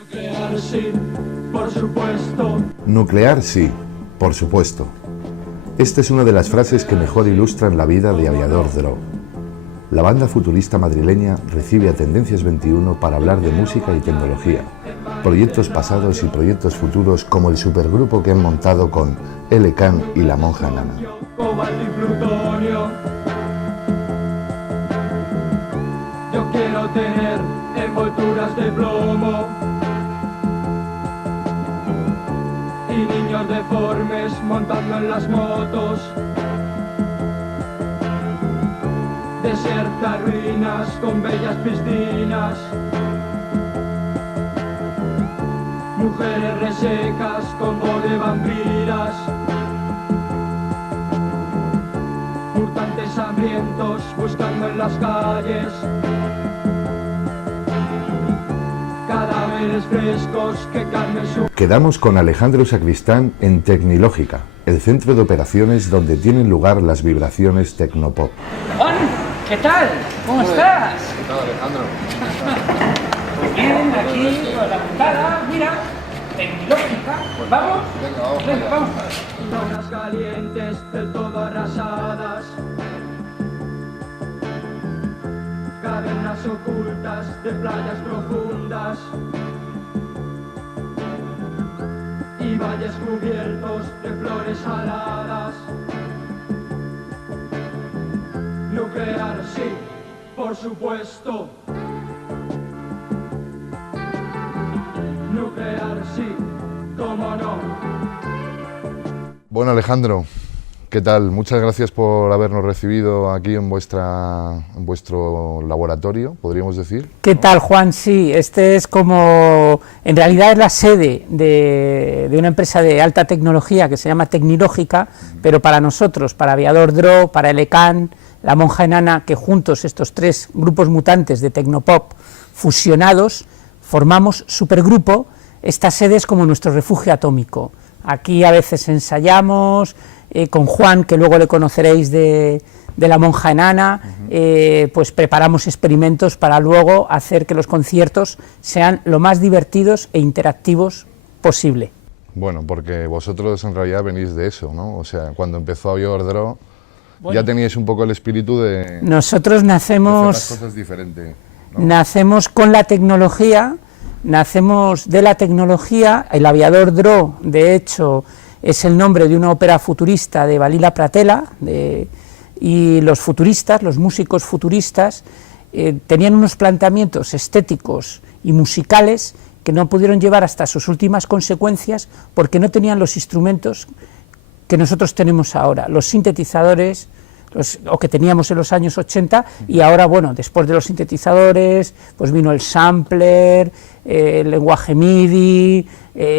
Nuclear sí, por supuesto. Nuclear sí, por supuesto. Esta es una de las frases que mejor ilustran la vida de Aviador Dro. La banda futurista madrileña recibe a Tendencias 21 para hablar de música y tecnología, proyectos pasados y proyectos futuros como el supergrupo que han montado con L.K.N. y La Monja Enana. Cobalto y plutonio. Yo quiero tener envolturas de plomo y niños deformes montando en las motos. Desiertas ruinas con bellas piscinas, mujeres resecas con voz de vampiras, mutantes hambrientos buscando en las calles, cadáveres frescos que calmen su... Quedamos con Alejandro Sacristán en Tecnilógica, el centro de operaciones donde tienen lugar las vibraciones tecnopop. Juan, ¿qué tal? ¿Cómo estás? ¿Qué tal, Alejandro? Pues bien, aquí con la montada, mira, Tecnológica. Pues vamos. Venga, vamos. Zonas calientes del todo arrasadas, cavernas ocultas de playas profundas y valles cubiertos de flores aladas. Nuclear sí, por supuesto. Nuclear sí, cómo no. Bueno, Alejandro, ¿qué tal? Muchas gracias por habernos recibido aquí en vuestro laboratorio, podríamos decir. ¿Qué tal, Juan? Sí, este es como, en realidad es la sede de una empresa de alta tecnología que se llama Tecnilógica, pero para nosotros, para Aviador Dro, para L.K.N., La Monja Enana, que juntos estos tres grupos mutantes de Tecnopop fusionados, formamos Supergrupo. Esta sede es como nuestro refugio atómico. Aquí a veces ensayamos, con Juan, que luego le conoceréis de La Monja Enana, pues preparamos experimentos para luego hacer que los conciertos sean lo más divertidos e interactivos posible. Bueno, porque vosotros en realidad venís de eso, ¿no? O sea, cuando empezó Aviador Dro, Bueno, ya teníais un poco el espíritu de nosotros hacer nacemos... las cosas diferente, ¿no? Nacemos con la tecnología, nacemos de la tecnología. El Aviador Dro, de hecho, es el nombre de una ópera futurista de Balila Pratela, y los futuristas, los músicos futuristas, tenían unos planteamientos estéticos y musicales que no pudieron llevar hasta sus últimas consecuencias porque no tenían los instrumentos que nosotros tenemos ahora, los sintetizadores, o que teníamos en los años 80, y ahora, bueno, después de los sintetizadores, pues vino el sampler, el lenguaje MIDI,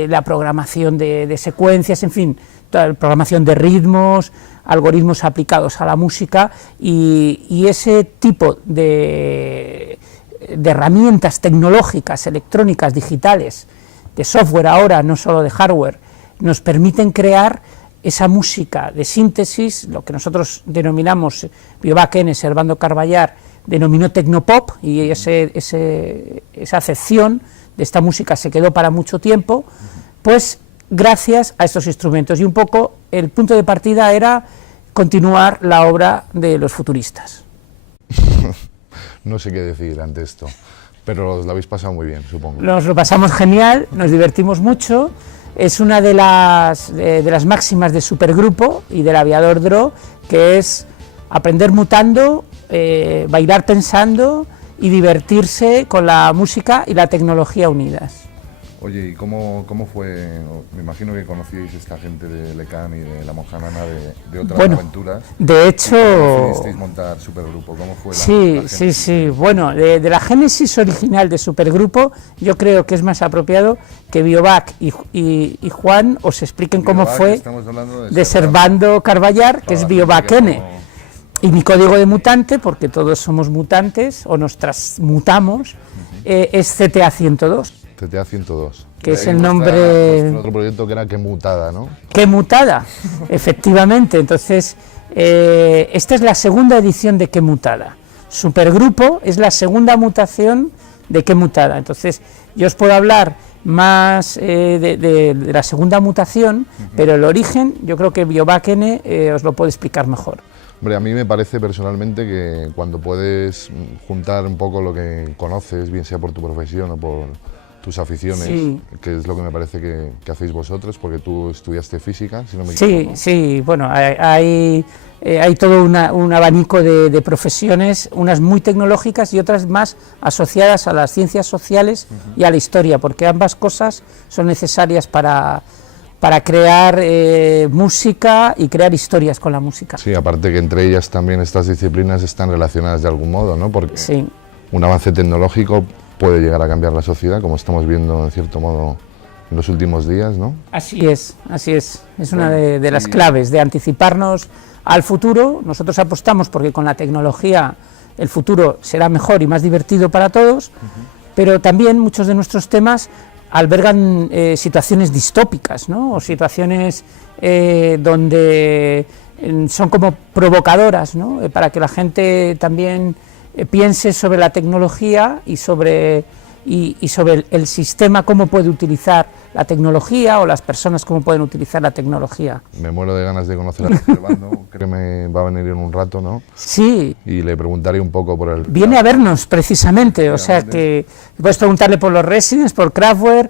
la programación de secuencias, en fin, toda la programación de ritmos, algoritmos aplicados a la música, y ese tipo de herramientas tecnológicas, electrónicas, digitales, de software ahora, no solo de hardware, nos permiten crear esa música de síntesis, lo que nosotros denominamos, Biobak-N, Servando Carballar, denominó tecnopop, y esa acepción de esta música se quedó para mucho tiempo, pues gracias a estos instrumentos, y un poco el punto de partida era continuar la obra de los futuristas. No sé qué decir ante esto, pero os lo habéis pasado muy bien, supongo. Nos lo pasamos genial, nos divertimos mucho. Es una de las máximas de Supergrupo y del Aviador Dro, que es aprender mutando, bailar pensando y divertirse con la música y la tecnología unidas. Oye, ¿y cómo fue? Me imagino que conocíais esta gente de L.K.N. y de La Monja Enana de otras aventuras. De hecho... ¿Cómo decidisteis montar Supergrupo? ¿Cómo fue la génesis? Sí. Bueno, de la génesis original de Supergrupo, yo creo que es más apropiado que Biobak y Juan os expliquen cómo fue de Servando Carballar, que es Biobak-N. Y mi código de mutante, porque todos somos mutantes o nos transmutamos, es CTA-102. CTA-102. Que es el nombre... Otro proyecto que era Qué Mutada, ¿no? Qué Mutada, efectivamente. Entonces, esta es la segunda edición de Qué Mutada. Supergrupo es la segunda mutación de qué mutada. Entonces, yo os puedo hablar más de la segunda mutación, pero el origen, yo creo que Biobáquene os lo puede explicar mejor. Hombre, a mí me parece personalmente que cuando puedes juntar un poco lo que conoces, bien sea por tu profesión o por tus aficiones, sí, que es lo que me parece que hacéis vosotros, porque tú estudiaste física, si no me equivoco. Sí, sí, bueno, hay todo un abanico de profesiones, unas muy tecnológicas y otras más asociadas a las ciencias sociales y a la historia, porque ambas cosas son necesarias para crear música y crear historias con la música. Sí, aparte que entre ellas también estas disciplinas están relacionadas de algún modo, ¿no? Porque sí, un avance tecnológico puede llegar a cambiar la sociedad, como estamos viendo en cierto modo en los últimos días, ¿no? Así es, así es. Es una de las claves de anticiparnos al futuro. Nosotros apostamos porque con la tecnología el futuro será mejor y más divertido para todos, pero también muchos de nuestros temas albergan situaciones distópicas, ¿no? O situaciones donde son como provocadoras, ¿no? Para que la gente también piense sobre la tecnología y sobre el sistema, cómo puede utilizar la tecnología, o las personas cómo pueden utilizar la tecnología. Me muero de ganas de conocer a Servando, creo que me va a venir en un rato, ¿no? Sí. Y le preguntaré un poco por el... Viene a vernos, precisamente, o sea que puedes preguntarle por los Residents, por Kraftwerk,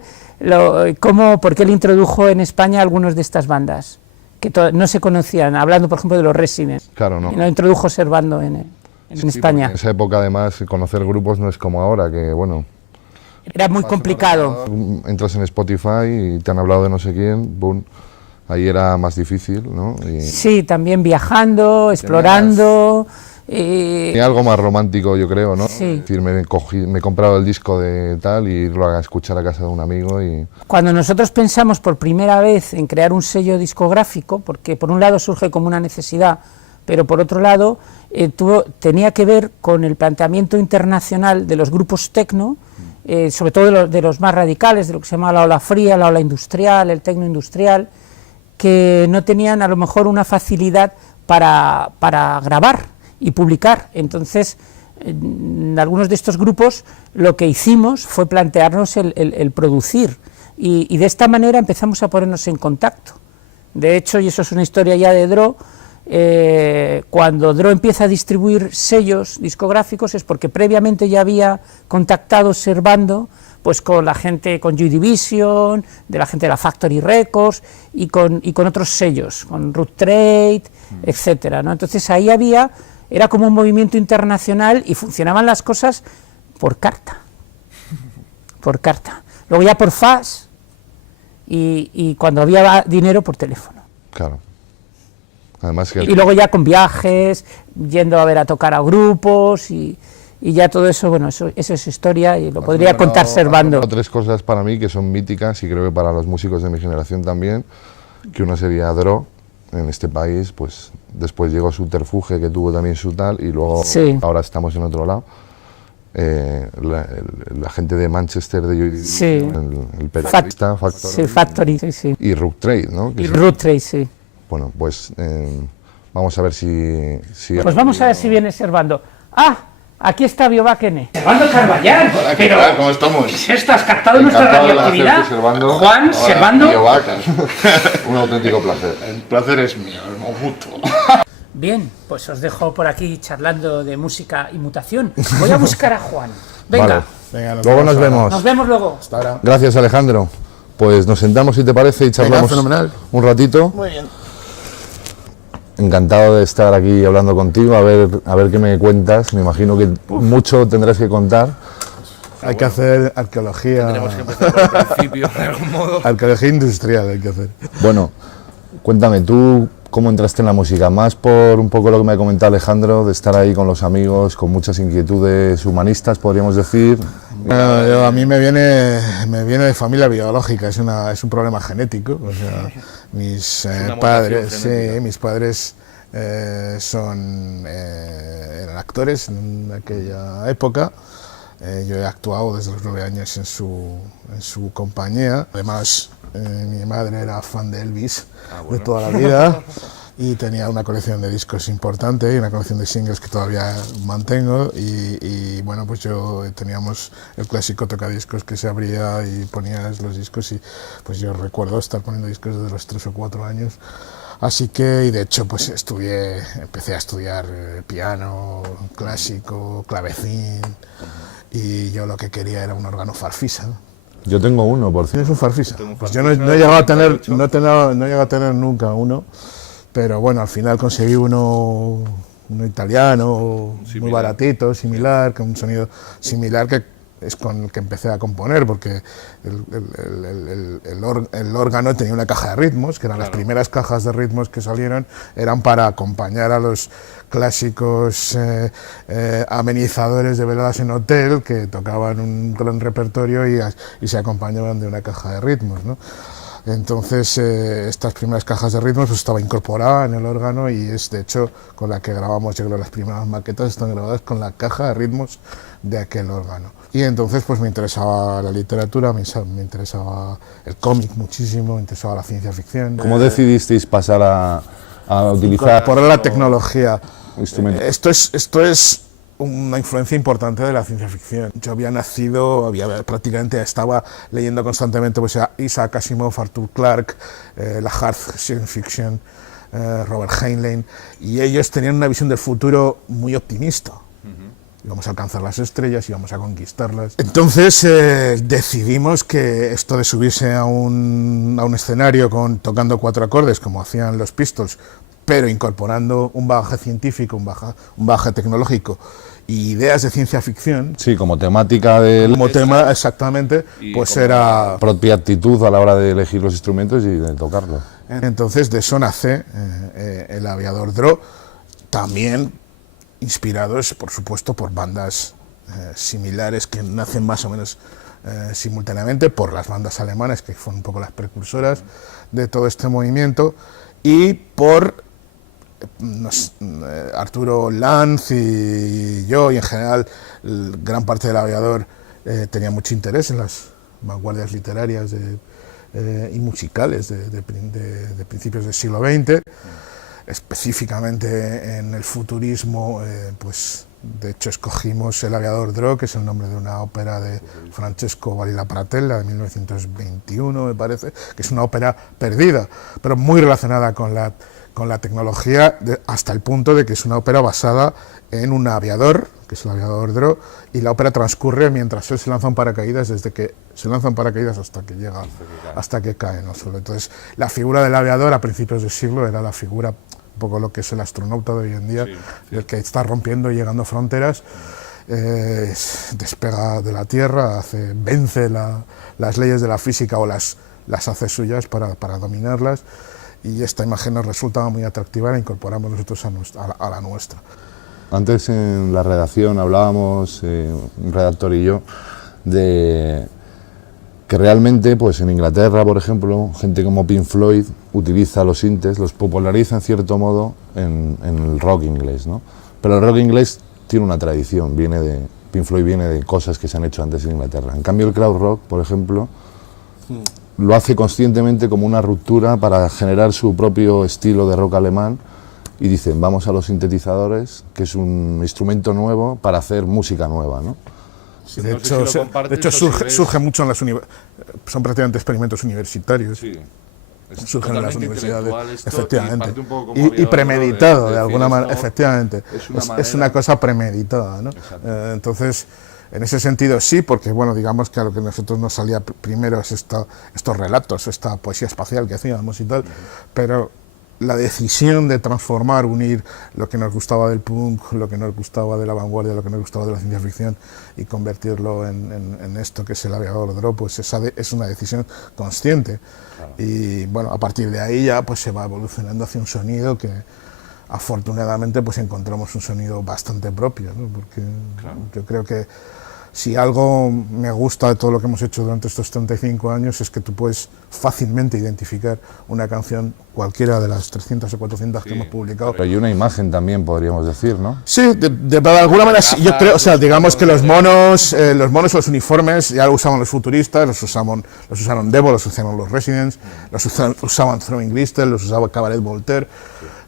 por qué le introdujo en España algunas de estas bandas, que no se conocían, hablando por ejemplo de los Residents. Claro, ¿no? Y lo introdujo Servando en España. En esa época además conocer grupos no es como ahora, que bueno... Era muy complicado. Entras en Spotify y te han hablado de no sé quién, boom, ahí era más difícil, ¿no? Sí, también viajando, explorando... algo más romántico, yo creo, ¿no? Sí. Es decir, me he comprado el disco de tal y irlo a escuchar a casa de un amigo y... Cuando nosotros pensamos por primera vez en crear un sello discográfico, porque por un lado surge como una necesidad, pero por otro lado tenía que ver con el planteamiento internacional de los grupos tecno, sobre todo de los más radicales, de lo que se llama la ola fría, la ola industrial, el tecno industrial, que no tenían a lo mejor una facilidad para grabar y publicar. Entonces, en algunos de estos grupos lo que hicimos fue plantearnos el producir, y de esta manera empezamos a ponernos en contacto. De hecho, y eso es una historia ya de Dro, cuando Dro empieza a distribuir sellos discográficos es porque previamente ya había contactado Servando pues con la gente, con Joy Division, de la gente de la Factory Records y con otros sellos, con Root Trade, etcétera, ¿no? Entonces ahí era como un movimiento internacional y funcionaban las cosas por carta, luego ya por fax y cuando había dinero por teléfono. Claro. Además y luego ya con viajes, yendo a ver a tocar a grupos y ya todo eso, bueno, eso es historia y lo podría contar Servando. Tres cosas para mí que son míticas y creo que para los músicos de mi generación también, que una sería Dro en este país, pues después llegó Subterfuge, que tuvo también su tal, y luego ahora estamos en otro lado. La gente de Manchester, de Joy Division, el periodista Factory, sí. Y Root Trade, ¿no? Y Root Trade, sí. Bueno, pues vamos a ver si pues vamos a ver si viene Servando. ¡Ah! Aquí está Biobáquene. Servando Carballán. Hola, pero ¿cómo estamos? ¿Qué es esto? ¿Has captado nuestra radioactividad? Juan, Servando. Un auténtico placer. El placer es mío, es mutuo. Bien, pues os dejo por aquí charlando de música y mutación. Voy a buscar a Juan. Venga. Vale. Venga, luego nos vemos. Nos vemos luego. Hasta ahora. Gracias, Alejandro. Pues nos sentamos, si te parece, y charlamos un ratito. Muy bien. Encantado de estar aquí hablando contigo, a ver qué me cuentas. Me imagino que mucho tendrás que contar. Hay que hacer arqueología. Tenemos que empezar por el principio, de algún modo. Arqueología industrial hay que hacer. Bueno, cuéntame, ¿tú cómo entraste en la música? Más por un poco lo que me ha comentado Alejandro, de estar ahí con los amigos, con muchas inquietudes humanistas, podríamos decir. A mí me viene de familia biológica, es un problema genético. O sea, mis padres eran actores en aquella época. Yo he actuado desde los 9 años en su compañía. Además, mi madre era fan de Elvis de toda la vida. y tenía una colección de discos importante y una colección de singles que todavía mantengo y bueno, pues teníamos el clásico tocadiscos que se abría y ponías los discos y pues yo recuerdo estar poniendo discos desde los 3 o 4 años. Así que, y de hecho, pues empecé a estudiar piano, clásico, clavecín, y yo lo que quería era un órgano farfisa. Yo tengo uno, por cierto. ¿Tienes un farfisa? Pues yo no he llegado a tener, no he llegado a tener nunca uno, pero bueno, al final conseguí uno italiano, muy baratito, similar, con un sonido similar que es con el que empecé a componer, porque el órgano tenía una caja de ritmos, que eran las primeras cajas de ritmos que salieron, eran para acompañar a los clásicos amenizadores de veladas en hotel, que tocaban un gran repertorio y se acompañaban de una caja de ritmos, ¿no? Entonces, estas primeras cajas de ritmos pues, estaba incorporada en el órgano y es de hecho con la que grabamos, yo creo, las primeras maquetas están grabadas con la caja de ritmos de aquel órgano. Y entonces pues me interesaba la literatura, me interesaba el cómic muchísimo, me interesaba la ciencia ficción. ¿Cómo decidisteis pasar a utilizar por la tecnología? Instrumentos? Esto es una influencia importante de la ciencia ficción. Yo había nacido, prácticamente estaba leyendo constantemente pues, a Isaac Asimov, Arthur Clarke, la hard science fiction, Robert Heinlein, y ellos tenían una visión del futuro muy optimista. Íbamos a alcanzar las estrellas, íbamos a conquistarlas. Entonces decidimos que esto de subirse a un escenario tocando 4 acordes, como hacían los Pistols, pero incorporando un bagaje científico, un bagaje tecnológico y ideas de ciencia ficción. Sí, como temática del... Como tema, exactamente, pues era... propia actitud a la hora de elegir los instrumentos y de tocarlos. Entonces de eso nace el Aviador Dro, también inspirados, por supuesto, por bandas similares que nacen más o menos simultáneamente, por las bandas alemanas, que fueron un poco las precursoras de todo este movimiento, y por Arturo Lanz y yo, y en general gran parte del Aviador tenía mucho interés en las vanguardias literarias y musicales de principios del siglo XX, específicamente en el futurismo, pues de hecho escogimos El Aviador Dro, que es el nombre de una ópera de Francesco Balilla Pratella de 1921, me parece, que es una ópera perdida, pero muy relacionada con la tecnología, hasta el punto de que es una ópera basada en un aviador, que es el Aviador Dro, y la ópera transcurre mientras él se lanza en paracaídas, desde que se lanza en paracaídas hasta que cae en el suelo. Entonces, la figura del aviador a principios del siglo era la figura, un poco lo que es el astronauta de hoy en día, el que está rompiendo y llegando fronteras, despega de la Tierra, vence las leyes de la física o las hace suyas para dominarlas, y esta imagen nos resultaba muy atractiva y la incorporamos nosotros a la nuestra. Antes en la redacción hablábamos, un redactor y yo, de que realmente pues en Inglaterra, por ejemplo, gente como Pink Floyd utiliza los sintes, los populariza en cierto modo en el rock inglés, ¿no? Pero el rock inglés tiene una tradición, Pink Floyd viene de cosas que se han hecho antes en Inglaterra. En cambio el crowd rock, por ejemplo, lo hace conscientemente como una ruptura para generar su propio estilo de rock alemán, y dicen, vamos a los sintetizadores, que es un instrumento nuevo para hacer música nueva, ¿no? Sí, de hecho surge mucho en las son prácticamente experimentos universitarios. Sí. Surgen en las universidades, efectivamente, y premeditado de alguna manera, efectivamente, es una cosa premeditada, ¿no? Entonces, en ese sentido sí, porque bueno, digamos que a lo que a nosotros nos salía primero es estos relatos, esta poesía espacial que hacíamos y tal, pero la decisión de transformar, unir lo que nos gustaba del punk, lo que nos gustaba de la vanguardia, lo que nos gustaba de la ciencia ficción y convertirlo en esto que es el Aviador Dro, pues es una decisión consciente. Claro. Y bueno, a partir de ahí ya pues se va evolucionando hacia un sonido que afortunadamente pues encontramos un sonido bastante propio, ¿no? Porque yo creo que si algo me gusta de todo lo que hemos hecho durante estos 35 años es que tú puedes fácilmente identificar una canción, cualquiera de las 300 o 400 que hemos publicado. Pero hay una imagen también, podríamos decir, ¿no? Sí, de alguna manera sí, yo creo, o sea, digamos que los monos o los uniformes ya lo usaban los futuristas, los usaron Devo, los usaron los Residents, los usaban Throwing Gristle, los usaba Cabaret Voltaire.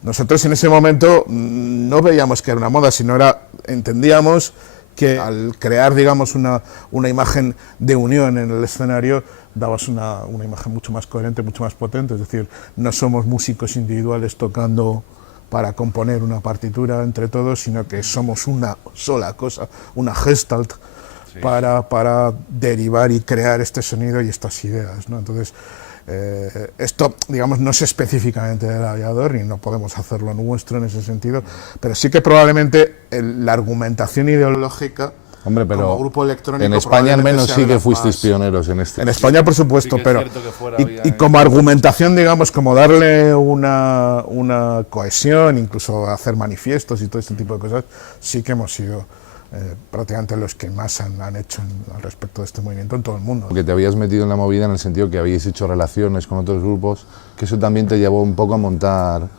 nosotros en ese momento no veíamos que era una moda, sino entendíamos que al crear, digamos, una imagen de unión en el escenario, dabas una imagen mucho más coherente, mucho más potente, es decir, no somos músicos individuales tocando para componer una partitura entre todos, sino que somos una sola cosa, una gestalt, sí, para derivar y crear este sonido y estas ideas, ¿no? Entonces, esto, digamos, no es específicamente del aviador y no podemos hacerlo nuestro en ese sentido, pero sí que probablemente la argumentación ideológica, hombre, pero como grupo electrónico, en España al menos sí que fuisteis pioneros en esto. En España, por supuesto, sí, pero y como argumentación, digamos, como darle una cohesión, incluso hacer manifiestos y todo este tipo de cosas, sí que hemos sido prácticamente los que más han hecho al respecto de este movimiento en todo el mundo. Porque te habías metido en la movida en el sentido que habíais hecho relaciones con otros grupos, que eso también te llevó un poco a montar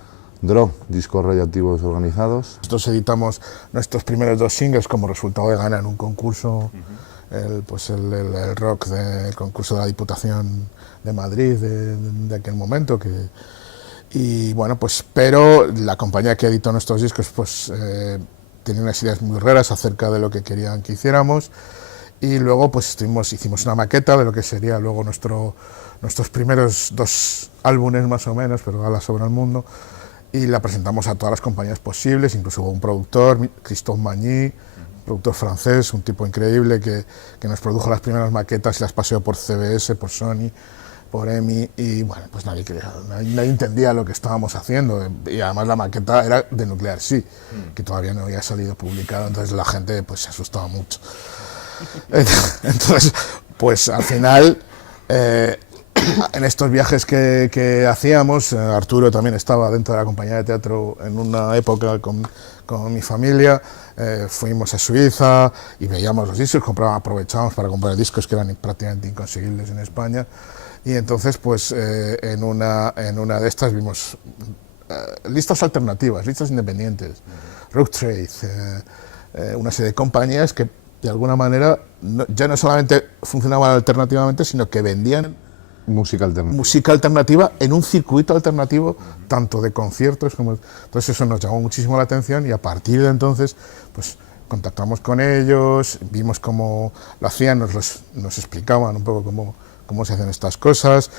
DRO, Discos Radioactivos Organizados. Nosotros editamos nuestros primeros 2 singles como resultado de ganar un concurso, el rock del concurso de la Diputación de Madrid de aquel momento, y bueno, pues, pero la compañía que editó nuestros discos pues tenía unas ideas muy raras acerca de lo que querían que hiciéramos, y luego pues hicimos una maqueta de lo que sería luego nuestros primeros 2 álbumes más o menos, pero Alas sobre el mundo, y la presentamos a todas las compañías posibles, incluso hubo un productor, Christophe Magny, productor francés, un tipo increíble que nos produjo las primeras maquetas y las paseó por CBS, por Sony, por EMI, y bueno, pues nadie entendía lo que estábamos haciendo, y además la maqueta era de Nuclear Sea, que todavía no había salido publicada, entonces la gente pues se asustaba mucho. Entonces, pues al final, en estos viajes que hacíamos, Arturo también estaba dentro de la compañía de teatro en una época con mi familia, fuimos a Suiza y veíamos los discos, aprovechábamos para comprar discos que eran prácticamente inconseguibles en España, y entonces pues en una de estas vimos listas alternativas, listas independientes, Rock Trade, una serie de compañías que de alguna manera ya no solamente funcionaban alternativamente, sino que vendían música alternativa en un circuito alternativo, tanto de conciertos como... Entonces eso nos llamó muchísimo la atención, y a partir de entonces pues contactamos con ellos, vimos cómo lo hacían, nos explicaban un poco cómo se hacen estas cosas,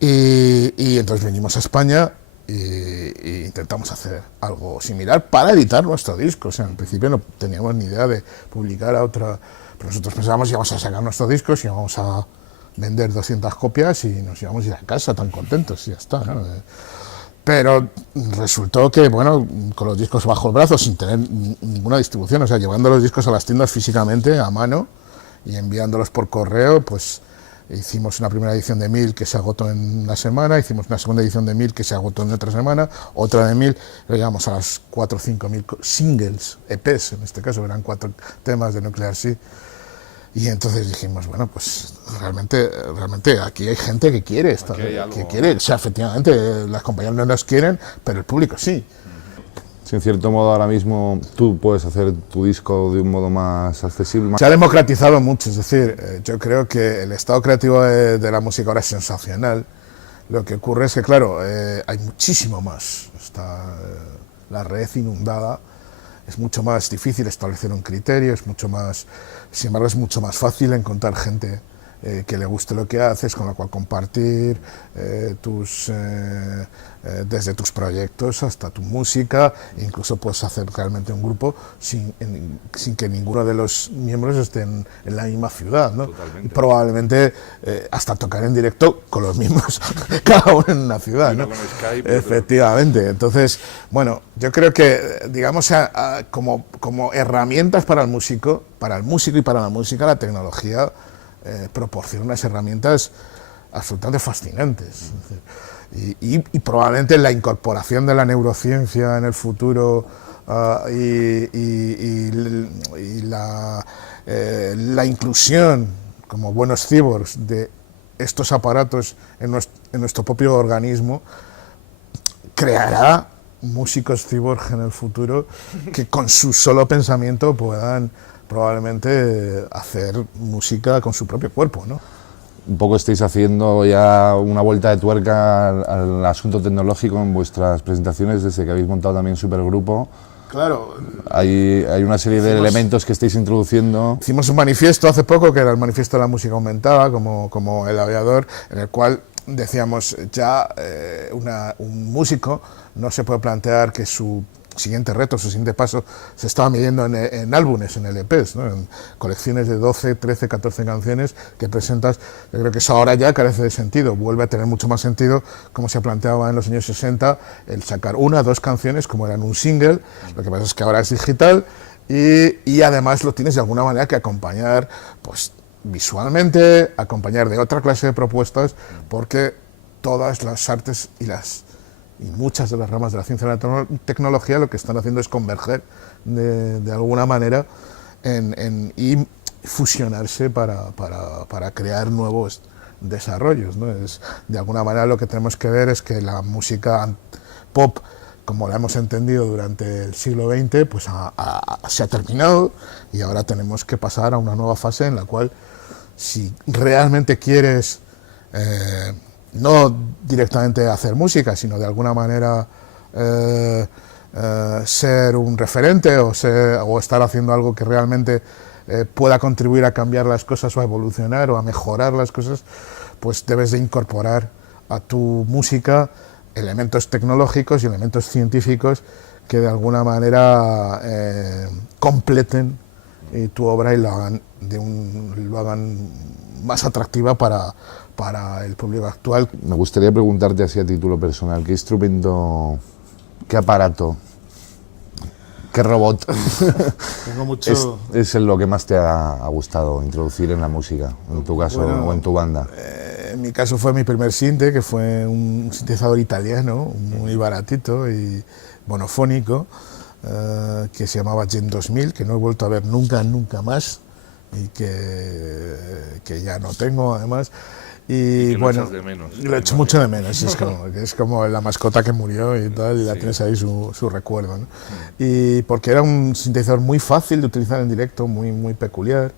y entonces venimos a España y intentamos hacer algo similar para editar nuestro disco. O sea, en principio no teníamos ni idea de publicar a otra, pero nosotros pensábamos que íbamos a sacar nuestros discos y íbamos a vender 200 copias y nos íbamos a ir a casa tan contentos y ya está, ¿no? Pero resultó que, bueno, con los discos bajo el brazo, sin tener ninguna distribución, o sea, llevando los discos a las tiendas físicamente, a mano, y enviándolos por correo, pues hicimos una primera edición de 1000 que se agotó en una semana, hicimos una segunda edición de 1000 que se agotó en otra semana, otra de 1000, lo llegamos a las 4 o 5 mil singles, EPs en este caso, eran 4 temas de Nuclear Sea. Y entonces dijimos, bueno, pues realmente aquí hay gente que quiere esto, que quiere, o sea, efectivamente las compañías no nos quieren, pero el público sí. Si en cierto modo ahora mismo tú puedes hacer tu disco de un modo más accesible. Se ha democratizado mucho, es decir, yo creo que el estado creativo de la música ahora es sensacional. Lo que ocurre es que, claro, hay muchísimo más, está la red inundada. Es mucho más difícil establecer un criterio, sin embargo es mucho más fácil encontrar gente que le guste lo que haces, con la cual compartir desde tus proyectos hasta tu música, incluso puedes hacer realmente un grupo sin que ninguno de los miembros esté en la misma ciudad, ¿no? Y probablemente hasta tocar en directo con los mismos, cada uno en una ciudad, ¿no? Skype, efectivamente. Entonces, bueno, yo creo que, digamos, como herramientas para el músico y para la música, la tecnología proporciona unas herramientas absolutamente fascinantes. Y probablemente la incorporación de la neurociencia en el futuro y la inclusión como buenos cyborgs de estos aparatos en nuestro propio organismo creará músicos cyborg en el futuro que con su solo pensamiento puedan probablemente hacer música con su propio cuerpo, ¿no? un poco estáis haciendo ya una vuelta de tuerca al asunto tecnológico en vuestras presentaciones desde que habéis montado también Supergrupo. Claro. Hay una serie de elementos que estáis introduciendo. Hicimos un manifiesto hace poco, que era el manifiesto de la música aumentada, como El Aviador, en el cual decíamos ya un músico no se puede plantear que su siguiente reto, su siguiente paso, se estaba midiendo en álbumes, en LPs, ¿no? En colecciones de 12, 13, 14 canciones que presentas. Yo creo que eso ahora ya carece de sentido, vuelve a tener mucho más sentido, como se planteaba en los años 60, el sacar 1 o 2 canciones como eran un single. Lo que pasa es que ahora es digital y además lo tienes de alguna manera que acompañar, pues visualmente, acompañar de otra clase de propuestas, porque todas las artes y muchas de las ramas de la ciencia y la tecnología lo que están haciendo es converger de alguna manera y fusionarse para crear nuevos desarrollos, ¿no? De alguna manera lo que tenemos que ver es que la música pop, como la hemos entendido durante el siglo XX, pues se ha terminado, y ahora tenemos que pasar a una nueva fase en la cual, si realmente quieres no directamente hacer música, sino de alguna manera ser un referente o estar haciendo algo que realmente pueda contribuir a cambiar las cosas o a evolucionar o a mejorar las cosas, pues debes de incorporar a tu música elementos tecnológicos y elementos científicos que de alguna manera completen tu obra y lo hagan más atractiva para el público actual. Me gustaría preguntarte así a título personal, ¿qué instrumento, qué aparato, qué robot Tengo mucho... es lo que más te ha gustado introducir en la música, en tu caso, o en tu banda? En mi caso fue mi primer sinte, que fue un sintetizador italiano, muy baratito y monofónico, que se llamaba Gen 2000, que no he vuelto a ver nunca más, y que ya no tengo además. Y bueno, de menos, lo echo mucho de menos, es como la mascota que murió y tal, y la tienes ahí su recuerdo, ¿no? Y porque era un sintetizador muy fácil de utilizar en directo, muy peculiar,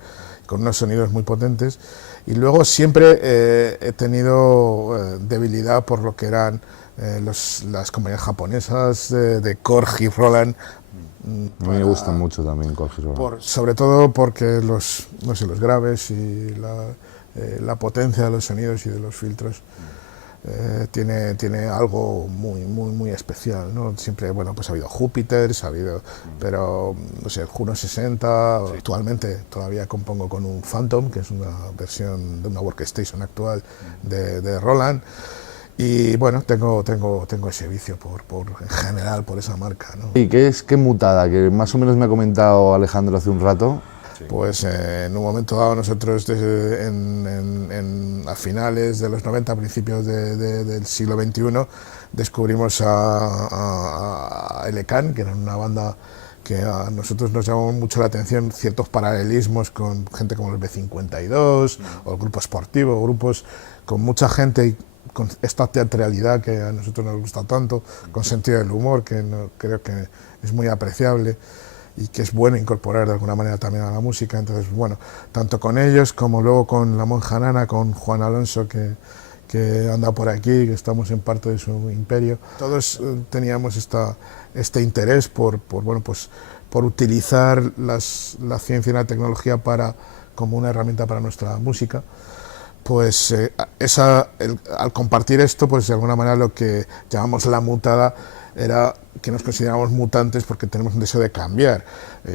con unos sonidos muy potentes. Y luego siempre he tenido debilidad por lo que eran las compañías japonesas de Korg y Roland. A mí me gustan mucho también Korg y Roland. Sobre todo porque los graves y la potencia de los sonidos y de los filtros tiene algo muy especial, ¿no? Siempre, bueno, pues ha habido Júpiter, pero no sé, el Juno 60, actualmente todavía compongo con un Phantom, que es una versión de una workstation actual de Roland, y bueno, tengo ese vicio en general por esa marca, ¿no? ¿Y qué mutada? Que más o menos me ha comentado Alejandro hace un rato. Pues en un momento dado nosotros a finales de los 90, principios del siglo XXI, descubrimos a Elecan, que era una banda que a nosotros nos llamó mucho la atención, ciertos paralelismos con gente como los B52 o el Grupo Sportivo, grupos con mucha gente y con esta teatralidad que a nosotros nos gusta tanto, con sentido del humor, que creo que es muy apreciable y que es bueno incorporar de alguna manera también a la música. Entonces, bueno, tanto con ellos como luego con La Monja Nana, con Juan Alonso, que anda por aquí, que estamos en parte de su imperio. Todos teníamos este interés por utilizar la ciencia y la tecnología como una herramienta para nuestra música. Pues al compartir esto, pues de alguna manera lo que llamamos la mutada era que nos consideramos mutantes porque tenemos un deseo de cambiar,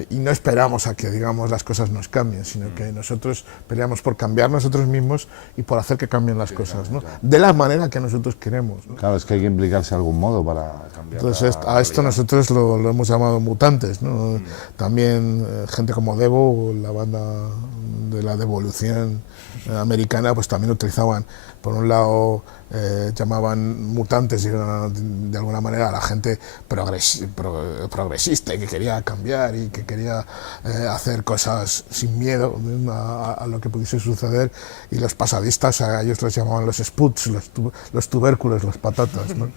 y no esperamos a que, digamos, las cosas nos cambien, sino que nosotros peleamos por cambiar nosotros mismos y por hacer que cambien las cosas, ¿no? De la manera que nosotros queremos, ¿no? Claro, es que hay que implicarse de algún modo para cambiar. Entonces a esto nosotros lo hemos llamado mutantes, ¿no? También gente como Devo, la banda de la devolución americana, pues también utilizaban, por un lado, llamaban mutantes de alguna manera a la gente progresista y que quería cambiar y que quería hacer cosas sin miedo a lo que pudiese suceder, y los pasadistas a ellos los llamaban los spuds, los tubérculos, las patatas, ¿no?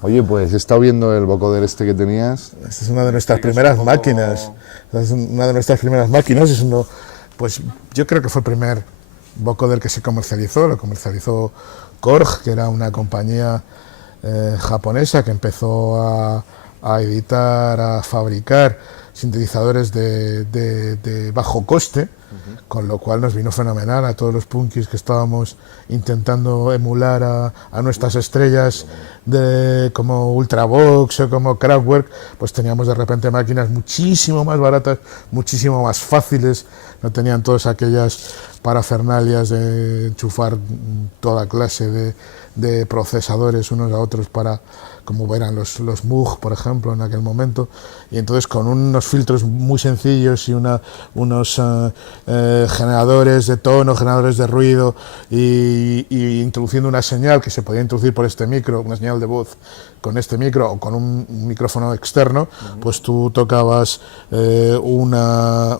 Oye, pues he estado viendo el vocoder este que tenías. Esta es una de nuestras primeras máquinas. Es una de nuestras primeras máquinas. Pues yo creo que fue el primer vocoder que se comercializó, lo comercializó Korg, que era una compañía japonesa que empezó a editar, a fabricar sintetizadores de bajo coste, con lo cual nos vino fenomenal a todos los punkis que estábamos intentando emular a nuestras estrellas como Ultravox o como Kraftwerk. Pues teníamos de repente máquinas muchísimo más baratas, muchísimo más fáciles, no tenían todas aquellas parafernalias de enchufar toda clase de procesadores unos a otros para, como eran los Moog, por ejemplo, en aquel momento, y entonces con unos filtros muy sencillos y unos generadores de tono, generadores de ruido, y introduciendo una señal que se podía introducir por este micro, una señal de voz con este micro o con un micrófono externo, pues tú tocabas una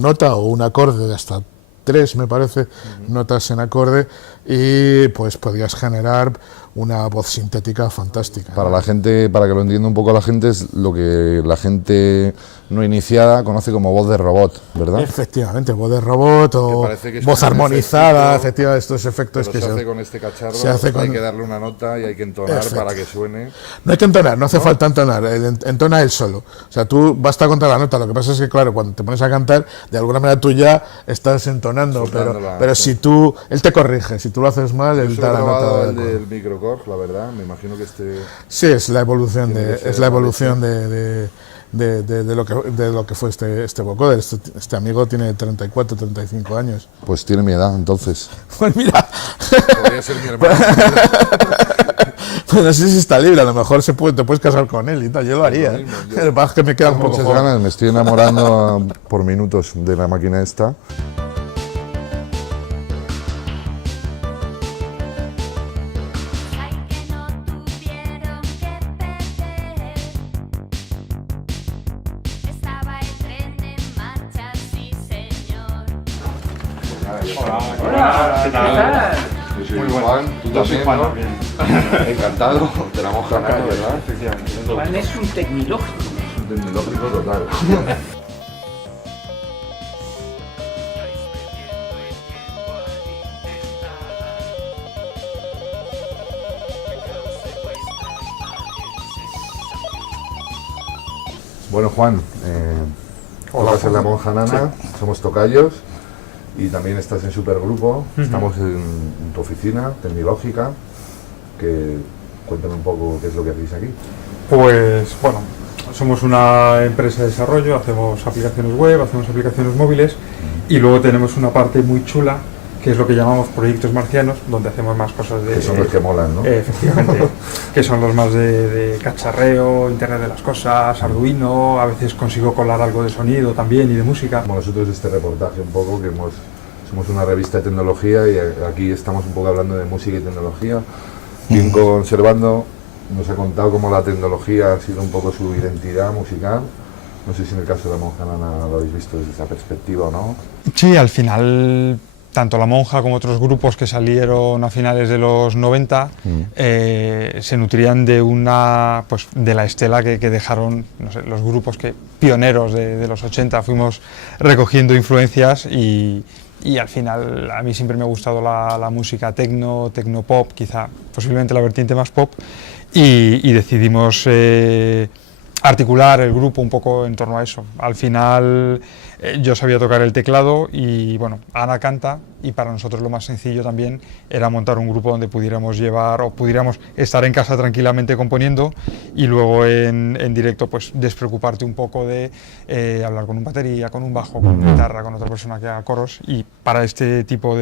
nota o un acorde de hasta 3, me parece, notas en acorde, y pues podías generar una voz sintética fantástica. Para la gente, para que lo entienda un poco la gente, es lo que la gente no iniciada conoce como voz de robot, ¿verdad? Efectivamente, voz de robot o voz armonizada, efectivamente, estos efectos que se hace con este cacharro, hay que darle una nota y hay que entonar para que suene. No hay que entonar, no hace falta entonar, entona él solo. O sea, tú basta contar la nota, lo que pasa es que, claro, cuando te pones a cantar, de alguna manera tú ya estás entonando, pero si tú, él te corrige, si tú lo haces mal, él da la nota. El del micro Korg, la verdad, me imagino que sí, es la evolución de lo que fue este vocoder. Este amigo tiene 34, 35 años. Pues tiene mi edad, entonces. Pues mira. Podría ser mi hermano. Pues no sé si está libre, a lo mejor te puedes casar con él y tal, yo lo haría. El bajo que me queda un poco muchas ganas, me estoy enamorando por minutos de la máquina esta. Hola, ¿qué tal? Yo soy Juan, tú también, ¿no? Encantado, de la monja Nana, ¿verdad? Efectivamente. Juan es un tecnológico. Un tecnológico total. Bueno, Juan, hola, soy la monja Nana, sí. Somos tocayos. Y también estás en Supergrupo, estamos en tu oficina tecnológica, cuéntame un poco qué es lo que hacéis aquí. Pues bueno, somos una empresa de desarrollo, hacemos aplicaciones web, hacemos aplicaciones móviles y luego tenemos una parte muy chula que es lo que llamamos proyectos marcianos, donde hacemos más cosas de... Que son los que molan, ¿no? Efectivamente, que son los más de cacharreo, Internet de las cosas, Arduino, a veces consigo colar algo de sonido también y de música. Como nosotros este reportaje un poco, que somos una revista de tecnología y aquí estamos un poco hablando de música y tecnología. Bien Conservando nos ha contado cómo la tecnología ha sido un poco su identidad musical. No sé si en el caso de la monja Nana lo habéis visto desde esa perspectiva o no. Sí, al final... Tanto La Monja como otros grupos que salieron a finales de los 90 se nutrían de de la estela que dejaron, no sé, los grupos pioneros de los 80. Fuimos recogiendo influencias y al final a mí siempre me ha gustado la música techno pop, quizá posiblemente la vertiente más pop, y decidimos articular el grupo un poco en torno a eso. Al final yo sabía tocar el teclado y bueno, Ana canta, y para nosotros lo más sencillo también era montar un grupo donde pudiéramos estar en casa tranquilamente componiendo y luego en directo pues despreocuparte un poco de hablar con un batería, con un bajo, con una guitarra, con otra persona que haga coros, y para este tipo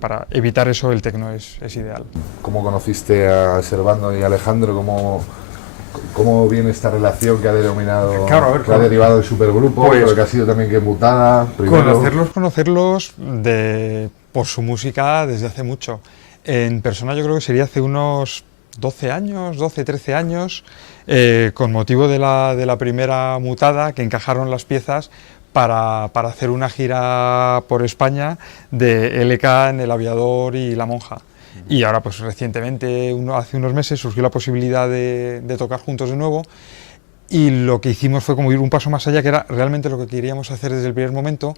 para evitar eso el tecno es ideal. ¿Cómo conociste a Servando y Alejandro? ¿Cómo viene esta relación que ha denominado, que ha derivado del Supergrupo, pues, pero que ha sido también que mutada? Conocerlos por su música desde hace mucho. En persona yo creo que sería hace unos 12, 13 años, con motivo de la primera mutada, que encajaron las piezas para hacer una gira por España de LK, El Aviador y La Monja. Y ahora pues recientemente, hace unos meses, surgió la posibilidad de tocar juntos de nuevo, y lo que hicimos fue como ir un paso más allá, que era realmente lo que queríamos hacer desde el primer momento,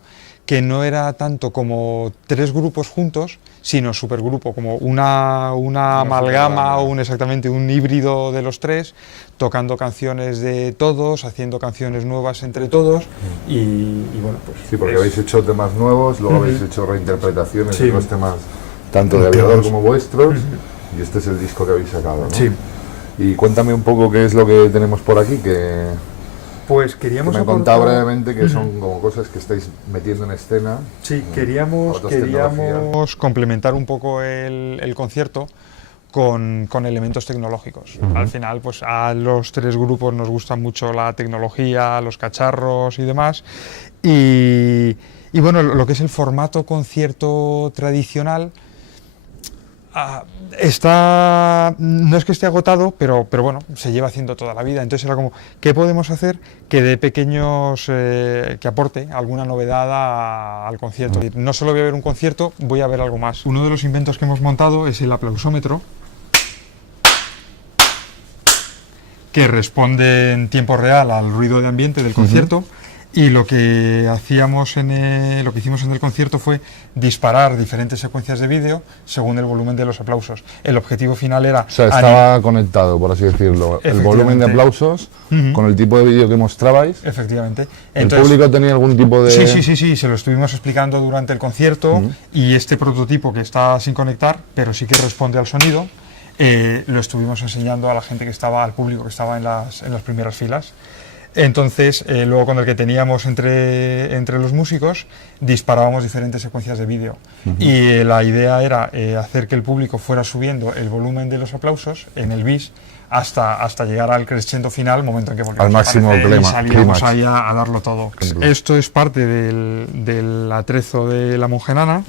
que no era tanto como 3 grupos juntos, sino supergrupo, como una amalgama o exactamente un híbrido de los 3, tocando canciones de todos, haciendo canciones nuevas entre todos y bueno, pues... Sí, porque habéis hecho temas nuevos, luego habéis hecho reinterpretaciones de los temas tanto de Aviador como vuestros, y este es el disco que habéis sacado, ¿no? Sí. Y cuéntame un poco qué es lo que tenemos por aquí, que... Pues queríamos me he contado brevemente que son como cosas que estáis metiendo en escena. Sí, queríamos complementar un poco el concierto con elementos tecnológicos. Al final, pues a los 3 grupos nos gusta mucho la tecnología, los cacharros y demás. Y bueno, lo que es el formato concierto tradicional, no es que esté agotado, pero bueno, se lleva haciendo toda la vida. Entonces era como, ¿qué podemos hacer que dé pequeños, que aporte alguna novedad al concierto? No solo voy a ver un concierto, voy a ver algo más. Uno de los inventos que hemos montado es el aplausómetro, que responde en tiempo real al ruido de ambiente del concierto. Y lo que hicimos en el concierto fue disparar diferentes secuencias de vídeo según el volumen de los aplausos. El objetivo final era... O sea, estaba conectado, por así decirlo, el volumen de aplausos con el tipo de vídeo que mostrabais. Efectivamente. Entonces, ¿el público tenía algún tipo de...? Sí, se lo estuvimos explicando durante el concierto y este prototipo que está sin conectar, pero sí que responde al sonido, lo estuvimos enseñando a la gente que estaba, al público que estaba en las primeras filas. Entonces, luego con el que teníamos entre los músicos, disparábamos diferentes secuencias de vídeo. Y la idea era hacer que el público fuera subiendo el volumen de los aplausos en el bis hasta llegar al crescendo final, momento en que al máximo clima, salíamos ahí a darlo todo. Esto es parte del atrezo de la monjenana.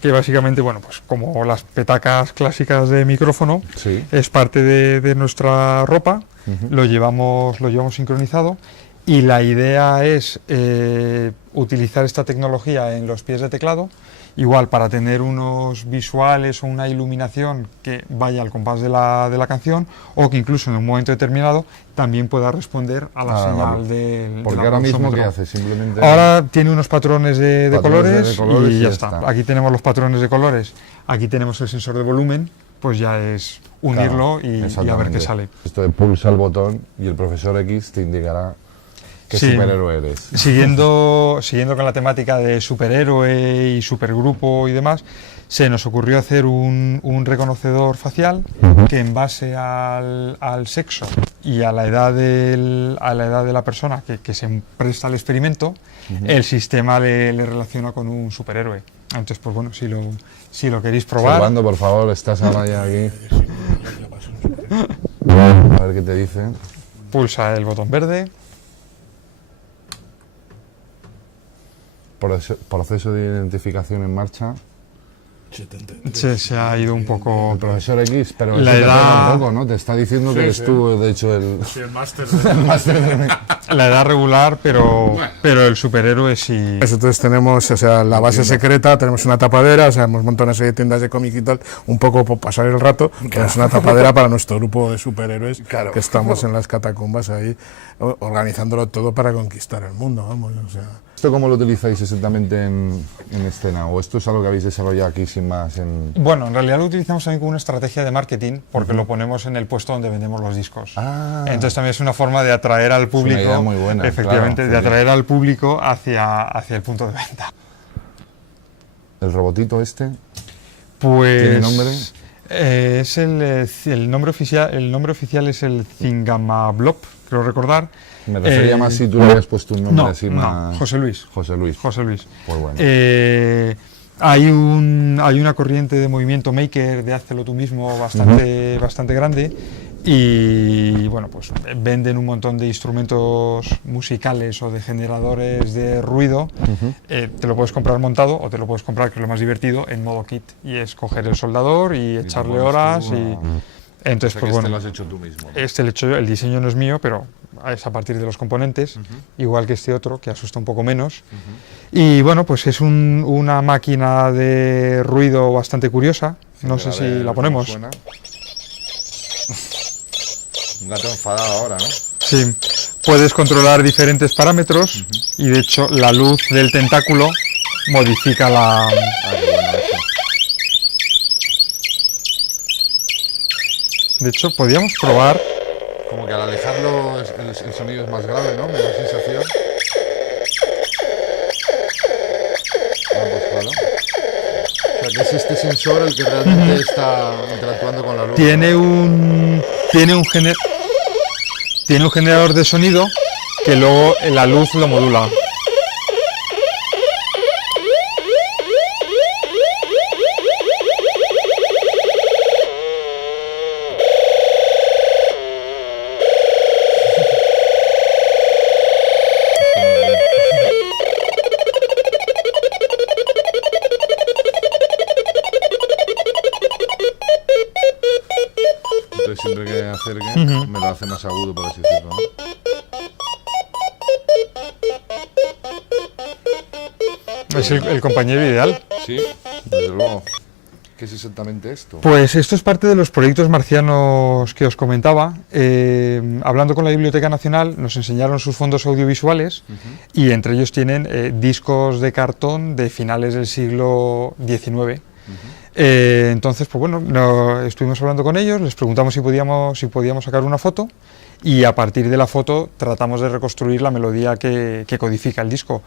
Que básicamente, bueno, pues como las petacas clásicas de micrófono, es parte de nuestra ropa. Lo llevamos sincronizado y la idea es utilizar esta tecnología en los pies de teclado, igual para tener unos visuales o una iluminación que vaya al compás de la canción, o que incluso en un momento determinado también pueda responder a la señal del... Porque ahora mismo, ¿qué hace? Simplemente... Ahora tiene unos patrones de colores y ya está. Aquí tenemos los patrones de colores, aquí tenemos el sensor de volumen, pues ya es unirlo y a ver qué sale. Esto de pulsa el botón y el profesor X te indicará qué superhéroe eres. Siguiendo con la temática de superhéroe y supergrupo y demás, se nos ocurrió hacer un reconocedor facial que, en base al sexo y a la edad de la persona que se presta al experimento, el sistema le relaciona con un superhéroe. Entonces, pues bueno, si lo queréis probar... Salvando, por favor, estás ahora ya aquí. A ver qué te dice. Pulsa el botón verde. Proceso de identificación en marcha. Se ha ido un poco... El profesor X, pero la edad... un poco, ¿no? Te está diciendo que eres tú, de hecho, el máster. La edad regular, pero el superhéroe sí... Entonces tenemos, o sea, la base secreta, tenemos una tapadera, o sea, hemos montado una serie de tiendas de cómic y tal, un poco por pasar el rato, tenemos una tapadera para nuestro grupo de superhéroes, que estamos en las catacumbas ahí, organizándolo todo para conquistar el mundo, vamos, o sea... ¿Esto cómo lo utilizáis exactamente en escena? ¿O esto es algo que habéis desarrollado aquí sin más? Bueno, en realidad lo utilizamos también como una estrategia de marketing, porque lo ponemos en el puesto donde vendemos los discos. Entonces también es una forma de atraer al público, es una idea muy buena, efectivamente, claro, de atraer al público hacia el punto de venta. ¿El robotito este? Pues... ¿Tiene nombre? Es el nombre oficial es el Zingamablob, creo recordar. Me refería más si tú le habías puesto un nombre así más... No, José Luis. José Luis. Pues bueno. Hay una corriente de movimiento maker, de hazlo tú mismo, bastante grande, y bueno, pues venden un montón de instrumentos musicales o de generadores de ruido. Te lo puedes comprar montado o te lo puedes comprar, que es lo más divertido, en modo kit, y es coger el soldador y echarle horas y... Entonces, pues bueno, lo has hecho tú mismo, ¿no? Este lo he hecho yo, el diseño no es mío, pero es a partir de los componentes, igual que este otro, que asusta un poco menos. Y bueno, pues es una máquina de ruido bastante curiosa, no sé si la ponemos. Un gato enfadado ahora, ¿no? Sí, puedes controlar diferentes parámetros y de hecho la luz del tentáculo modifica la... Qué bueno eso. De hecho, podríamos probar... Como que al alejarlo el sonido es más grave, ¿no? Me da sensación. Pues claro. O sea, que es este sensor el que realmente está interactuando con la luz. Tiene un generador de sonido que luego la luz lo modula. Entonces siempre que acerque me lo hace más agudo, por así decirlo, ¿no? Es el compañero ideal. Sí, desde luego. ¿Qué es exactamente esto? Pues esto es parte de los proyectos marcianos que os comentaba. Hablando con la Biblioteca Nacional nos enseñaron sus fondos audiovisuales y entre ellos tienen discos de cartón de finales del siglo XIX. Entonces, pues bueno, estuvimos hablando con ellos, les preguntamos si podíamos sacar una foto y a partir de la foto tratamos de reconstruir la melodía que codifica el disco.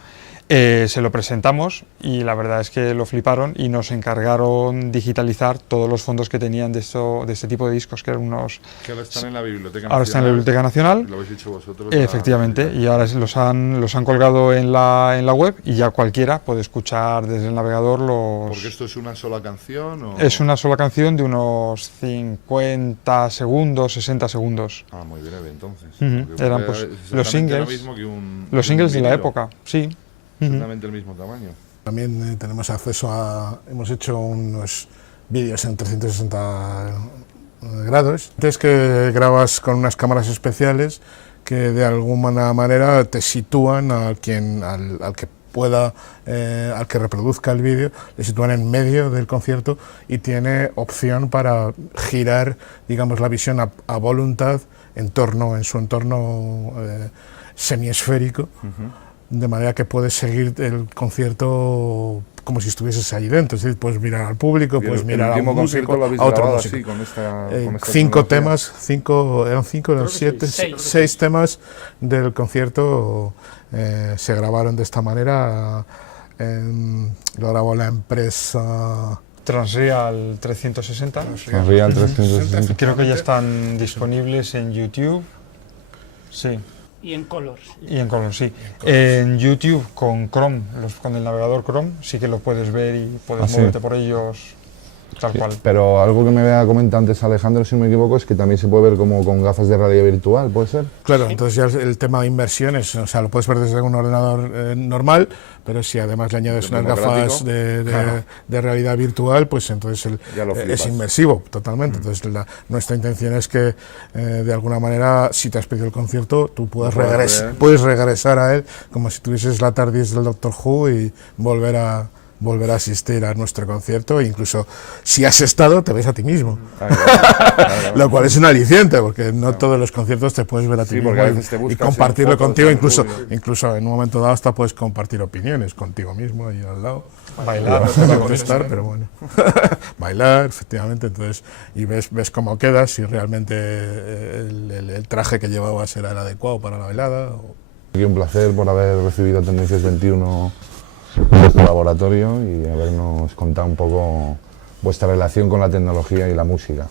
Se lo presentamos y la verdad es que lo fliparon y nos encargaron digitalizar todos los fondos que tenían de este tipo de discos, que eran unos... Que ahora están en la Biblioteca Nacional. Ahora están en la Biblioteca Nacional. Lo habéis hecho vosotros. Efectivamente, y ahora los han colgado en la web y ya cualquiera puede escuchar desde el navegador los... ¿Porque esto es una sola canción? ¿O? Es una sola canción de unos 50 segundos, 60 segundos. Ah, muy breve entonces. Eran pues los singles, los singles de la época, sí. Exactamente el mismo tamaño. También tenemos acceso a... Hemos hecho unos vídeos en 360 grados. Es que grabas con unas cámaras especiales que de alguna manera te sitúan al que pueda, al que reproduzca el vídeo, le sitúan en medio del concierto y tiene opción para girar, digamos, la visión a voluntad en su entorno semiesférico. De manera que puedes seguir el concierto como si estuvieses ahí dentro, es decir, puedes mirar al público, puedes mirar a un músico, a otro músico. Así, con esta 5 temas, eran 7, 6 temas del concierto se grabaron de esta manera, lo grabó la empresa... Transreal 360. Transreal 360. Creo que ya están disponibles en YouTube. Sí. Y en Colors. Y en Colors, sí. En YouTube con Chrome, con el navegador Chrome, sí que lo puedes ver y puedes moverte por ellos tal cual. Pero algo que me había comentado antes Alejandro, si no me equivoco, es que también se puede ver como con gafas de realidad virtual, ¿puede ser? Claro, entonces ya el tema de inmersiones, o sea, lo puedes ver desde un ordenador normal, pero si además le añades unas gafas de realidad virtual, pues entonces es inmersivo totalmente. Entonces nuestra intención es que de alguna manera, si te has pedido el concierto, tú puedes regresar a él como si tuvieses la TARDIS del Doctor Who y volver a asistir a nuestro concierto, e incluso si has estado te ves a ti mismo, lo cual es un aliciente porque no todos los conciertos te puedes ver a ti mismo y compartirlo contigo, incluso en un momento dado hasta puedes compartir opiniones contigo mismo ahí al lado, bailar, pero bueno, bailar efectivamente, entonces y ves cómo quedas, si realmente el traje que llevabas era el adecuado para la velada. Un placer por haber recibido Tendencias 21 en vuestro laboratorio y habernos contado un poco vuestra relación con la tecnología y la música.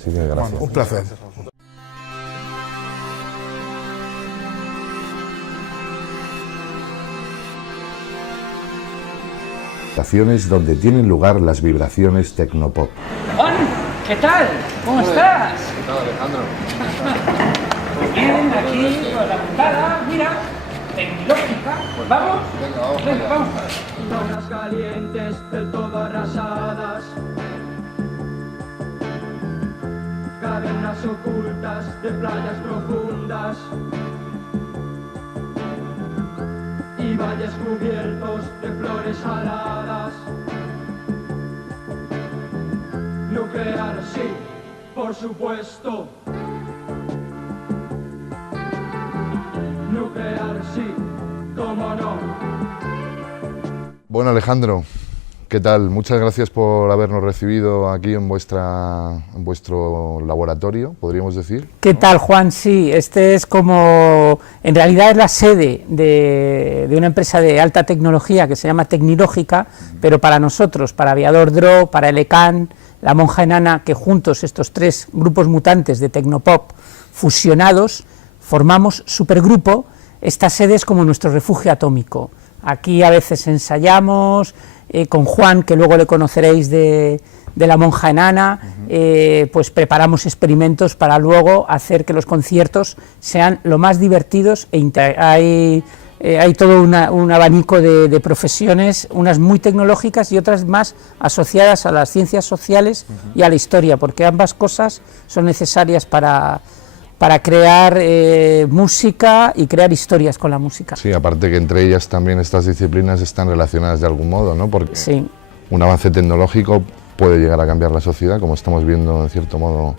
Así que gracias. Bueno, un placer. Estaciones donde tienen lugar las vibraciones tecnopop. Juan, ¿qué tal? ¿Cómo estás? ¿Qué tal, Alejandro? Pues bien, aquí con la montada, mira. Tecnológica, pues vamos. Venga, vamos. Zonas calientes del todo arrasadas, cavernas ocultas de playas profundas y valles cubiertos de flores aladas. Nuclear, sí, por supuesto. nuclear, sí, cómo no. Bueno, Alejandro, ¿qué tal? Muchas gracias por habernos recibido aquí en vuestro laboratorio, podríamos decir. ¿Qué tal, Juan? Sí, este es como, en realidad es la sede de una empresa de alta tecnología que se llama Tecnilógica, pero para nosotros, para Aviador Dro, para Elecan, La Monja Enana, que juntos estos tres grupos mutantes de Tecnopop fusionados, formamos Supergrupo. Esta sede es como nuestro refugio atómico. Aquí a veces ensayamos, con Juan, que luego le conoceréis de La Monja Enana, pues preparamos experimentos para luego hacer que los conciertos sean lo más divertidos hay todo un abanico de profesiones, unas muy tecnológicas y otras más asociadas a las ciencias sociales y a la historia, porque ambas cosas son necesarias para crear música y crear historias con la música. Sí, aparte que entre ellas también estas disciplinas están relacionadas de algún modo, ¿no? Porque sí, un avance tecnológico puede llegar a cambiar la sociedad, como estamos viendo en cierto modo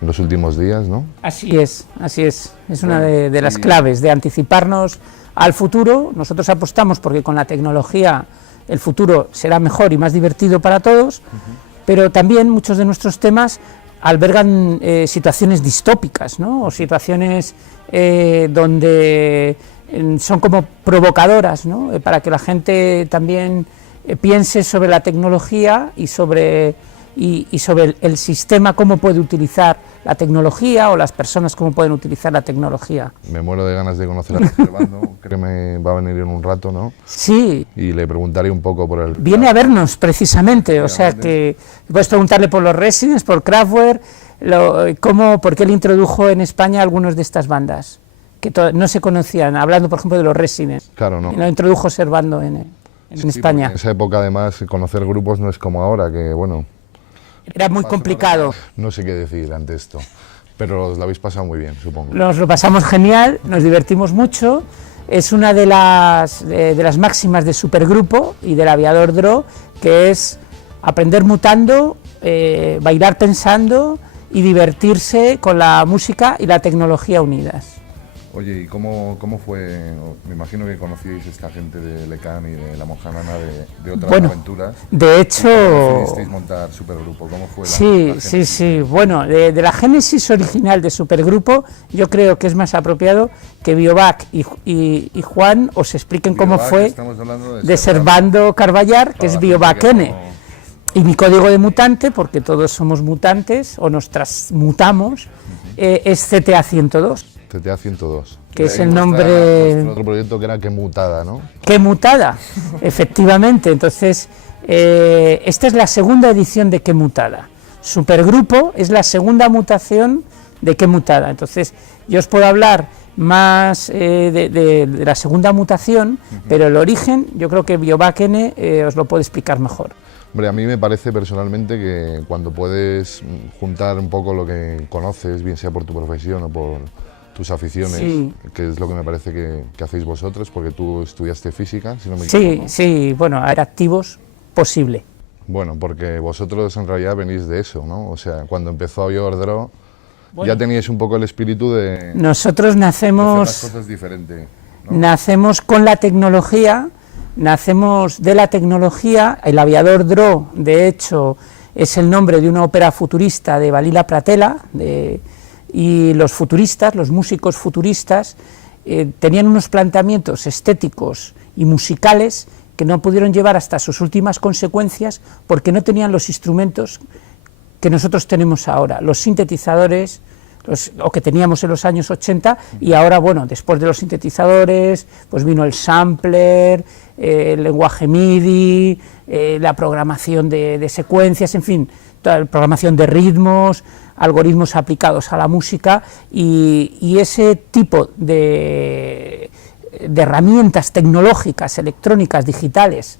en los últimos días, ¿no? Así es, así es. Es una de las claves de anticiparnos al futuro. Nosotros apostamos porque con la tecnología el futuro será mejor y más divertido para todos, pero también muchos de nuestros temas albergan situaciones distópicas, ¿no? O situaciones donde son como provocadoras, ¿no? Para que la gente también piense sobre la tecnología y sobre el sistema, cómo puede utilizar la tecnología, o las personas cómo pueden utilizar la tecnología. Me muero de ganas de conocer a Servando, creo que me va a venir en un rato, ¿no? Sí. Y le preguntaré un poco por el... Viene a vernos precisamente, o sea que puedes preguntarle por los Residents, por Kraftwerk, por qué le introdujo en España algunas de estas bandas, que no se conocían, hablando por ejemplo de los Residents. Claro, no. Y lo introdujo Servando en España. En esa época además conocer grupos no es como ahora, que bueno... Era muy complicado. No sé qué decir ante esto, pero os lo habéis pasado muy bien, supongo. Nos lo pasamos genial, nos divertimos mucho. Es una de las máximas de Supergrupo y del Aviador Dro, que es aprender mutando, bailar pensando y divertirse con la música y la tecnología unidas. Oye, ¿y cómo fue? Me imagino que conocíais esta gente de Elecan y de La Monja Enana de otras aventuras. De hecho... ¿Cómo decidisteis montar Supergrupo? ¿Cómo fue la génesis? Sí. Bueno, de la génesis original de Supergrupo, yo creo que es más apropiado que Biobac y Juan os expliquen cómo fue de Servando Carballar, que es Biobac N. Y mi código de mutante, porque todos somos mutantes o nos transmutamos, es CTA 102. CTA 102. Que es el nombre... Otro proyecto que era Qué Mutada, ¿no? Qué Mutada, efectivamente. Entonces, esta es la segunda edición de Qué Mutada. Supergrupo es la segunda mutación de Qué Mutada. Entonces, yo os puedo hablar más de la segunda mutación, pero el origen, yo creo que Biobac N os lo puede explicar mejor. Hombre, a mí me parece personalmente que cuando puedes juntar un poco lo que conoces, bien sea por tu profesión o por tus aficiones, que es lo que me parece que hacéis vosotros, porque tú estudiaste física, si no me equivoco. Sí, bueno, a ver, activos, posible. Bueno, porque vosotros en realidad venís de eso, ¿no? O sea, cuando empezó Aviador Dro, ya teníais un poco el espíritu de... Nosotros nacemos... de hacer las cosas diferente, ¿no? Nacemos con la tecnología, nacemos de la tecnología. El Aviador Dro, de hecho, es el nombre de una ópera futurista de Valila Pratela, y los futuristas, los músicos futuristas, tenían unos planteamientos estéticos y musicales que no pudieron llevar hasta sus últimas consecuencias porque no tenían los instrumentos que nosotros tenemos ahora, los sintetizadores, o que teníamos en los años 80, y ahora, bueno, después de los sintetizadores, pues vino el sampler, el lenguaje MIDI, la programación de secuencias, en fin, toda la programación de ritmos, algoritmos aplicados a la música, y ese tipo de herramientas tecnológicas, electrónicas, digitales,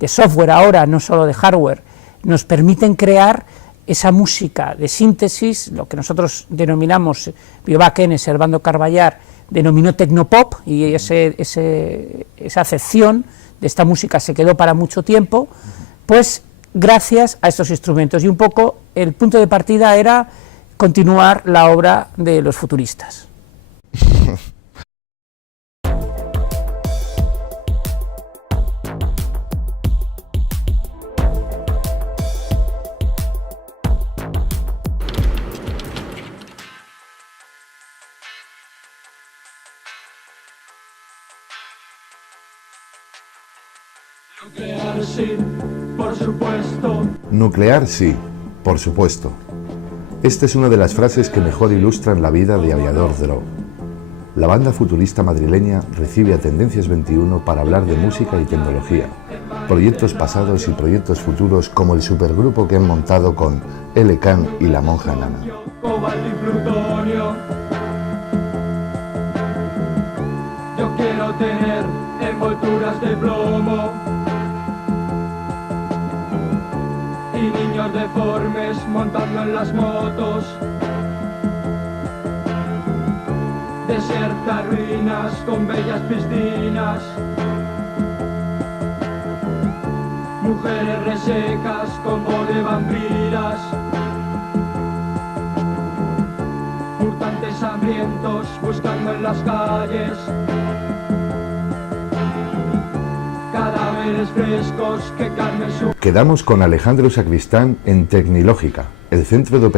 de software ahora, no solo de hardware, nos permiten crear esa música de síntesis, lo que nosotros denominamos, Biobac N, Servando Carballar, denominó Tecnopop, y esa acepción de esta música se quedó para mucho tiempo, pues gracias a estos instrumentos, y un poco el punto de partida era continuar la obra de los futuristas. Nuclear sí, por supuesto. Nuclear sí, por supuesto. Esta es una de las frases que mejor ilustran la vida de Aviador Dro. La banda futurista madrileña recibe a Tendencias 21 para hablar de música y tecnología, proyectos pasados y proyectos futuros como el supergrupo que han montado con L. Khan y la monja Nana. Cobalto y plutonio. Yo quiero tener envolturas de plomo y niños deformes montando en las motos. Desiertas ruinas con bellas piscinas, mujeres resecas con voz de vampiras, mutantes hambrientos buscando en las calles, cadáveres frescos que carmen su... Quedamos con Alejandro Sacristán en Tecnilógica, el centro de operaciones